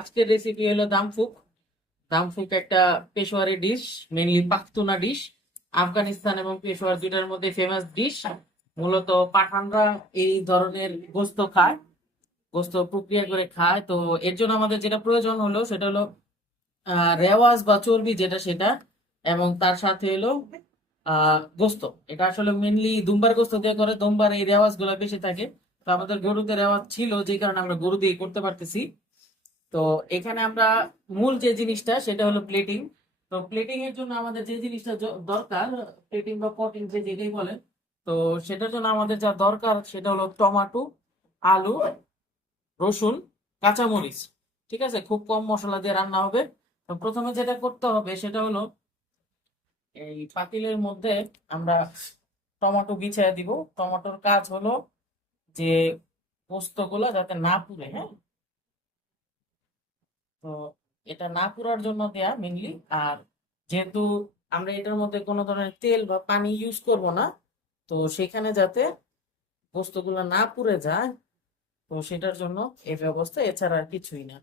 আজকের রেসিপি হলো দামফুক। দামফুক একটা পেশোয়ারি ডিশ, মেইনলি পাখতুনা ডিশ। আফগানিস্তান এবং পেশোয়ার দুইটার মধ্যে ফেমাস ডিশ। মূলত পাঠানরা এই ধরনের গোস্ত খায়, গোস্ত প্রক্রিয়া করে খায়। তো এর জন্য আমাদের যেটা প্রয়োজন হলো সেটা হলো রেওয়াজ বা চর্বি, যেটা সেটা, এবং তার সাথে হলো গোস্ত। এটা আসলে মেইনলি দুম্বার গোস্ত দিয়ে করে, দুম্বার এই রেওয়াজ গুলা বেশি থাকে। তো আমাদের গরুতে রেওয়াজ ছিল, যে কারণে আমরা গরু দিয়ে করতে পারতেছি। তো এখানে আমরা মূল যে জিনিসটা সেটা হলো প্লেটিং। তো প্লেটিং এর জন্য আমাদের যে জিনিসটা দরকার, প্লেটিং বা পটিং যে যেটাই বলেন, তো সেটার জন্য আমাদের যা দরকার সেটা হলো টমেটো, আলু, রসুন, কাঁচামরিচ। ঠিক আছে, খুব কম মশলা দিয়ে রান্না হবে। তো প্রথমে যেটা করতে হবে সেটা হলো এই পাতিলের মধ্যে আমরা টমেটো বিছিয়ে দিব। টমেটোর কাজ হলো যে পোস্তগুলো যাতে না পুড়ে, হ্যাঁ। তো এটা না পুড়ার জন্য দেয়া মেনলি। আর যেহেতু আমরা এটার মধ্যে কোনো ধরনের তেল বা পানি ইউজ করব না, তো সেখানে যাতে বস্তুগুলো না পুড়ে যায়, তো সেটার জন্য এই ব্যবস্থা, এছাড়া আর কিছুই না।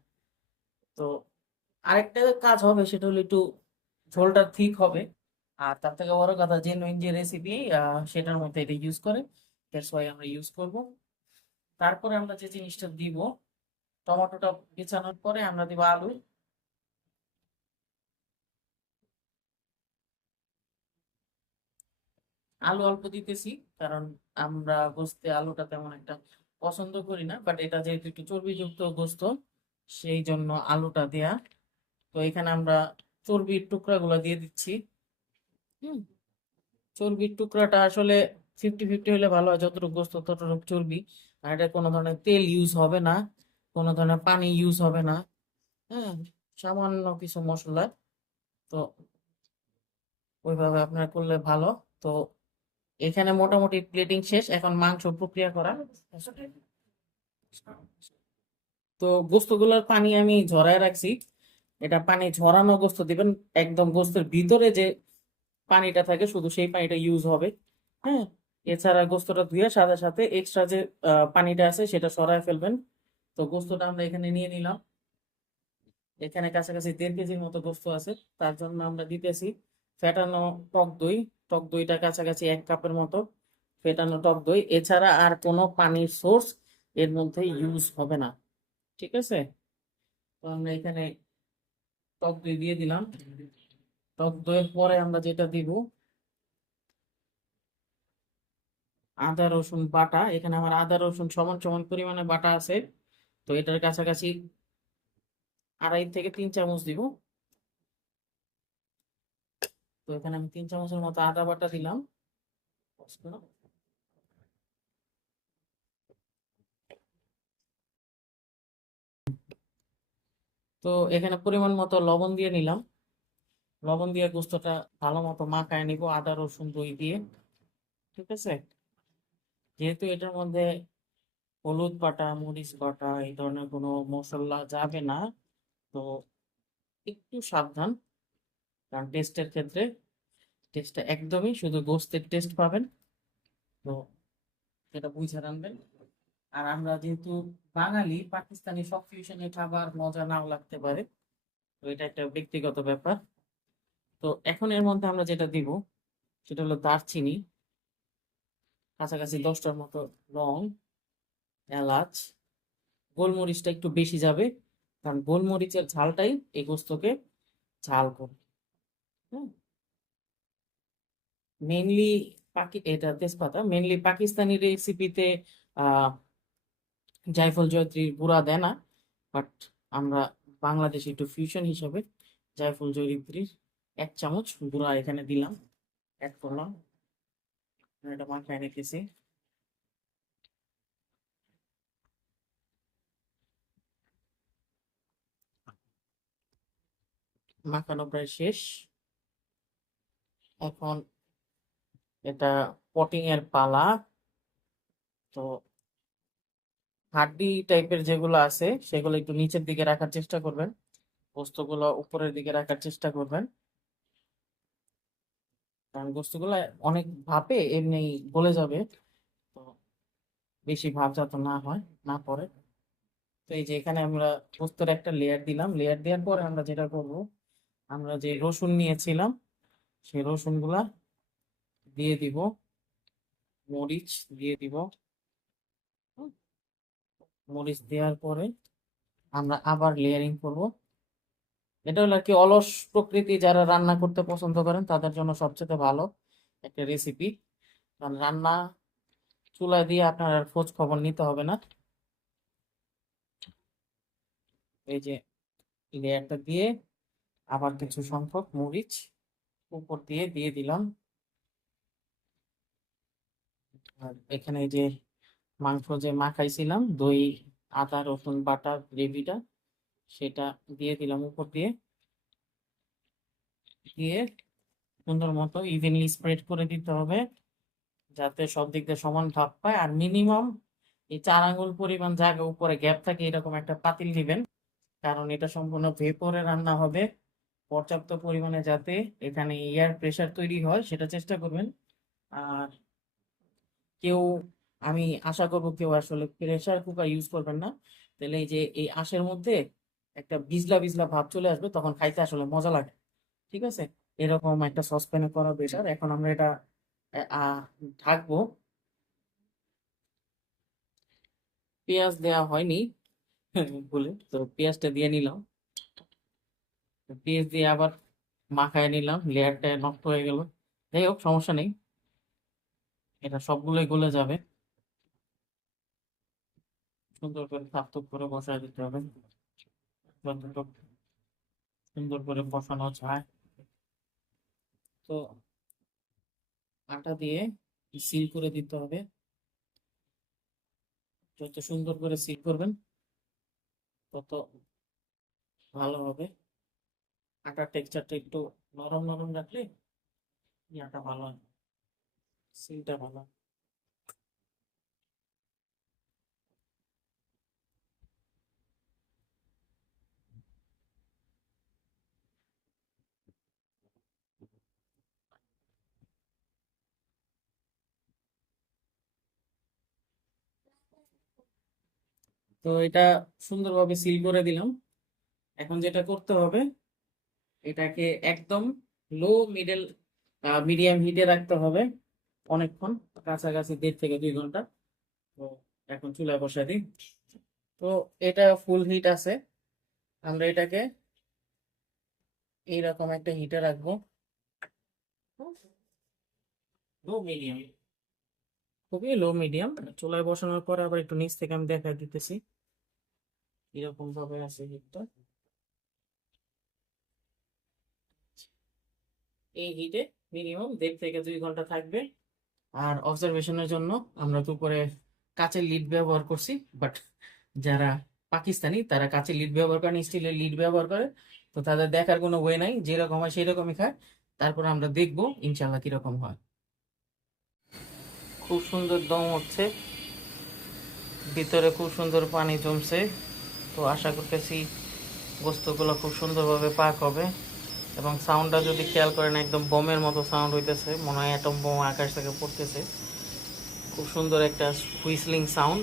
তো আরেকটা কাজ হবে সেটা হলো একটু ঝোলটা ঠিক হবে। আর তার থেকে বড় কথা, জেনুইন যে রেসিপি সেটার মধ্যে এটা ইউজ করে, দ্যাটস ওয়াই আমরা ইউজ করব। তারপরে আমরা যে জিনিসটা দিব, টমেটোটা বেছানোর পরে আমরা দিব আলু। আলু অল্প দিতেছি, কারণ আমরা গোস্তে আলুটা তেমন একটা পছন্দ করি না, বাট এটা যেহেতু একটু চর্বিযুক্ত গোস্ত, সেই জন্য আলুটা দেয়া। তো এখানে আমরা চর্বির টুকরাগুলো দিয়ে দিচ্ছি। হুম। চর্বির টুকরাটা আসলে 50-50 হলে ভালো হয়, যতটুকু গোস্ত ততটুকু চর্বি। আর এটা কোনো ধরনের তেল ইউজ হবে না, কোনো ধরনের পানি ইউজ হবে না। হ্যাঁ, সামান্য কিছু মশলা। তো ওইভাবে আপনারা করলে ভালো। তো এখানে মোটামুটি প্লেটিং শেষ, এখন মাংস প্রক্রিয়া করা। তো গোস্তগুলোর পানি আমি ঝরায় রাখছি। এটা পানি ঝরানো গোস্ত দিবেন, একদম গোস্তের ভিতরে যে পানিটা থাকে শুধু সেই পানিটা ইউজ হবে। হ্যাঁ, এছাড়া গোস্তটা ধুয়ে সাথে সাথে এক্সট্রা যে পানিটা আছে সেটা সরায় ফেলবেন। তো গোস্তটা আমরা এখানে নিয়ে নিলাম। এখানে কাছাকাছি 1.5 কেজির মতো গোস্ত আছে। তার জন্য আমরা দিতেছি ফেটানো টক দই। টক দইটা কাছাকাছি 1 কাপের মতো ফেটানো টক দই। এছাড়া আর কোনো পানির সোর্স এর মধ্যে ইউজ হবে না। ঠিক আছে, তো আমরা এখানে টক দই দিয়ে দিলাম। টক দইয়ের পরে আমরা যেটা দিব, আদা রসুন বাটা। এখানে আমার আদা রসুন সমান সমান পরিমাণে বাটা আছে। তো এটার কাছাকাছি 2.5 থেকে 3 চামচ দিব। তো এখানে আমি 3 চামচের মতো আদা বাটা দিলাম। তো এখানে পরিমাণ মতো লবণ দিয়ে নিলাম। লবণ দিয়ে গোস্তটা ভালো মতো মাখায় নিব আদা রসুন দই দিয়ে। ঠিক আছে, যেহেতু এটার মধ্যে হলুদ বাটা, মরিচ বাটা এই ধরনের কোনো মশলা যাবে না, তো একটু সাবধান। কারণ টেস্টের ক্ষেত্রে টেস্টটা একদমই শুধু গোস্তের টেস্ট পাবেন। তো এটা বুঝে রাখবেন। আর আমরা যেহেতু বাঙালি, পাকিস্তানি সব ফিউশনের খাবার মজা নাও লাগতে পারে, তো এটা একটা ব্যক্তিগত ব্যাপার। তো এখন এর মধ্যে আমরা যেটা দিব সেটা হলো দারচিনি, কাছাকাছি 10টার মতো লং, এলাচ। গোলমরিচটা একটু বেশি যাবে, কারণ গোলমরিচের ঝালটাই এই গোস্তকে ঝাল করে। হ্যাঁ, মেইনলি এটা তেজপাতা মেইনলি পাকিস্তানি রেসিপিতে আহ জায়ফল জয়ত্রীর গুঁড়া দেয় না, বাট আমরা বাংলাদেশে একটু ফিউশন হিসাবে জায়ফল জয়ত্রীর 1 চামচ গুঁড়া এখানে দিলাম, অ্যাড করলাম। এটা মাখায় নিতেছি। মাখানো প্রায় শেষ। এখন এটা পটিং এর পালা। তো হাড্ডি টাইপের যেগুলো আছে সেগুলো একটু নিচের দিকে রাখার চেষ্টা করবেন, গোস্তগুলো উপরের দিকে রাখার চেষ্টা করবেন। কারণ গোস্তগুলো অনেক ভাপে এমনি গলে যাবে। তো বেশি ভাপ যাতে না হয়, না পড়ে। তো এই যে এখানে আমরা পোস্তর একটা লেয়ার দিলাম, লেয়ার দেওয়ার পরে আমরা যেটা করব, আমরা যে রসুন নিয়েছিলাম সেই রসুন গুলা দিয়ে দিব, মরিচ দিয়ে দিব। হুম, মরিচ দেওয়ার পরে আমরা আবার লেয়ারিং করব। এটা হলো আর কি অলস প্রকৃতি যারা রান্না করতে পছন্দ করেন তাদের জন্য সবচেয়ে ভালো একটা রেসিপি। কারণ রান্না চুলা দিয়ে আপনার আর খোঁজ খবর নিতে হবে না। এই যে লেয়ারটা দিয়ে আবার কিছু সংখ্যক মরিচ উপর দিয়ে দিয়ে দিলাম। আর এখানে এই যে মাংস যে মাখাইছিলাম, দই আদা রসুন বাটা গ্রেভিটা, সেটা দিয়ে দিলাম উপর দিয়ে। দিয়ে সুন্দর মতো ইভেনলি স্প্রেড করে দিতে হবে যাতে সব দিক দিয়ে সমান ভাব পায়। আর মিনিমাম এই 4 আঙ্গুল পরিমাণ জায়গা উপরে গ্যাপ থাকে এরকম একটা পাতিল দিবেন, কারণ এটা সম্পূর্ণ ভেপরে রান্না হবে। পর্যাপ্ত পরিমাণে যাতে এখানে এয়ার প্রেসার তৈরি হয় সেটা চেষ্টা করবেন। আর কেউ, আমি আশা করবো কেউ আসলে প্রেসার কুকার ইউজ করবেন না, তাহলে এই যে এই আঁশের মধ্যে একটা বিজলা বিজলা ভাব চলে আসবে, তখন খাইতে আসলে মজা লাগে। ঠিক আছে, এরকম একটা সসপ্যানে করা বেটার। এখন আমরা এটা ঢাকবো। পেঁয়াজ দেওয়া হয়নি বলে তো পেঁয়াজটা দিয়ে নিলাম। পেঁয়াজ দিয়ে আবার মাখায় নিলাম, লেয়ারটা নষ্ট হয়ে গেল। যাই হোক, সমস্যা নেই, এটা সবগুলোই গলে যাবে। সুন্দর করে থাপ থুপ করে বসায় দিতে হবে, যতটুকু সুন্দর করে বসানো যায়। তো আটা দিয়ে সিল করে দিতে হবে। যত সুন্দর করে সিল করবেন তত ভালো হবে। আটার টেক্সচারটা একটু নরম নরম রাখলে ইয়াটা ভালো হয়, সিলটা ভালো হয়। তো এটা সুন্দরভাবে সিল করে দিলাম। এখন যেটা করতে হবে, এটাকে একদম লো মিডল মিডিয়াম হিটে রাখতে হবে অনেকক্ষণ, কাছাকাছি 1.5 থেকে 2 ঘন্টা। তো এখন চুলায় বসাই দিই। তো এটা ফুল হিট আছে, আমরা এটাকে এইরকম একটা হিটে রাখবো, লো মিডিয়াম, খুবই লো মিডিয়াম। চুলায় বসানোর পরে আবার একটু নিচ থেকে আমি দেখাই দিতেছি এরকম ভাবে আছে হিটটা। এই হিটে মিনিমাম 1.5 থেকে 2 ঘন্টা থাকবে। আর অবজারভেশনের জন্য আমরা তো উপরে কাঁচের লিড ব্যবহার করছি, বাট যারা পাকিস্তানি তারা কাঁচের লিড ব্যবহার করে, স্টিলের লিড ব্যবহার করে। তো তাদের দেখার কোনো ওয়ে নাই, যেরকম হয় সেই রকমই খায়। তারপর আমরা দেখবো ইনশাল্লাহ কিরকম হয়। খুব সুন্দর দম হচ্ছে, ভিতরে খুব সুন্দর পানি জমছে। তো আশা করতেছি গোস্তগুলো খুব সুন্দরভাবে পাক হবে। এবং সাউন্ডটা যদি খেয়াল করেন, একদম বোমের মতো সাউন্ড হইতেছে, মনে হয় অ্যাটম বোম আকাশ থেকে পড়তেছে। খুব সুন্দর একটা হুইসলিং সাউন্ড।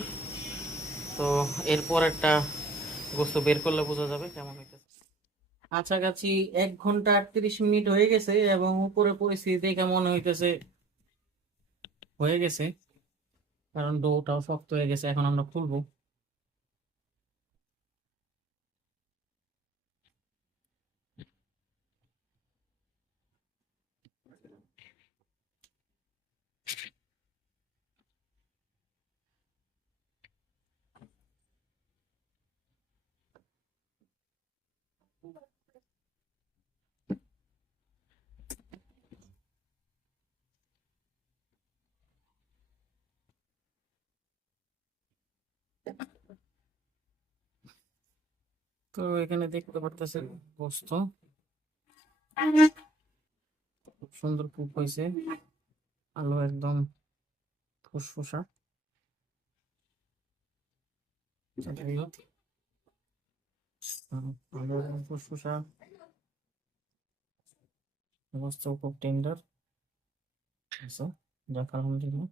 তো এরপর একটা গোস্ত বের করলে বোঝা যাবে কেমন হইতেছে। কাছাকাছি 1 ঘন্টা 38 মিনিট হয়ে গেছে এবং উপরে পরিস্থিতি দেখে মনে হইতেছে হয়ে গেছে, কারণ ডোটাও শক্ত হয়ে গেছে। এখন আমরা খুলবো। তো এখানে দেখতে পারতেছেন গোস্ত খুব সুন্দর কুক হয়েছে, আলো একদম ফুসফুসা। যাই হোক, আলো একদম ফুসফুসা, গোস্ত খুব টেন্ডার আছে, যাক আলহামদুলিল্লাহ।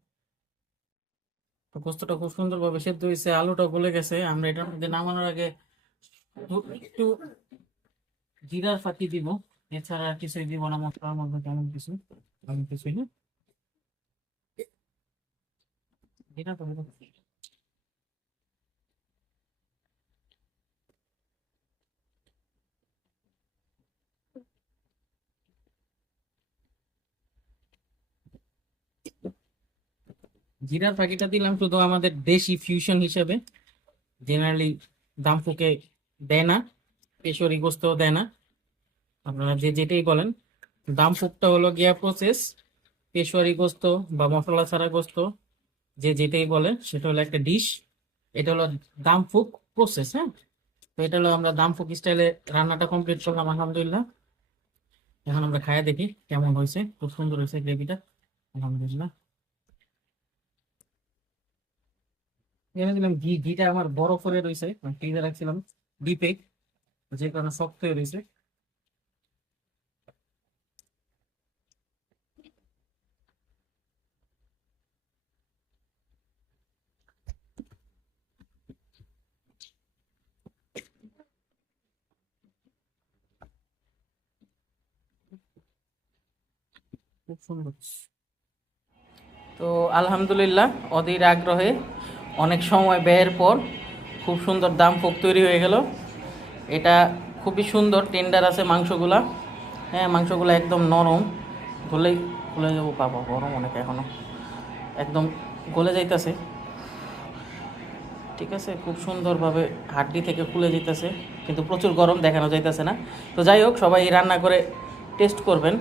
তো গোস্তটা খুব সুন্দরভাবে সেদ্ধ হয়েছে, আলুটা গলে গেছে। আমরা এটার মধ্যে নামানোর আগে একটু জিরার ফাঁকি দিব, এছাড়া আর কিছুই দিব না মশলার মধ্যে, তেমন কিছু আমি কিছুই না। জিরা তো দিব। জিরার ফাঁকিটা দিলাম শুধু আমাদের দেশি ফিউশন হিসেবে, জেনারেলি দামফুকে দেয় না, পেশরি গোস্ত দেয় না, আপনারা যে যেটাই বলেন। দামফুকটা হলো গিয়া প্রসেস, পেশোয়ারি গোস্ত বা মশলা ছাড়া গোস্ত যে যেটাই বলে সেটা হলো একটা ডিশ। এটা হলো দামফুক প্রসেস, হ্যাঁ। তো এটা হলো আমরা দামফুক স্টাইলে রান্নাটা কমপ্লিট করলাম আলহামদুলিল্লাহ। এখন আমরা খাইয়া দেখি কেমন হয়েছে। খুব সুন্দর হয়েছে গ্রেভিটা আলহামদুলিল্লাহ। এনে দিলাম ঘি, ঘিটা আমার বরফ করে রয়েছে, ফ্রিজে রাখছিলাম ডিপে, যে কারণে শক্ত হয়ে রয়েছে। খুব সুন্দর। তো আলহামদুলিল্লাহ অধীর আগ্রহে অনেক সময় ব্যয়ের পর খুব সুন্দর দামফুক তৈরি হয়ে গেল। এটা খুবই সুন্দর, টেন্ডার আছে মাংসগুলা, হ্যাঁ মাংসগুলো একদম নরম, গলেই গলে যাবো, পাবো গরম অনেক এখনো, একদম গলে যাইতেছে। ঠিক আছে, খুব সুন্দরভাবে হাড্ডি থেকে খুলে যেতেছে, কিন্তু প্রচুর গরম, দেখানো যাইতেছে না। তো যাই হোক, সবাই রান্না করে টেস্ট করবেন।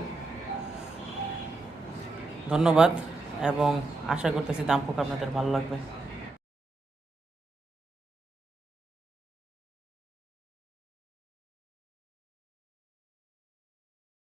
ধন্যবাদ, এবং আশা করতেছি দামফুক আপনাদের ভালো লাগবে।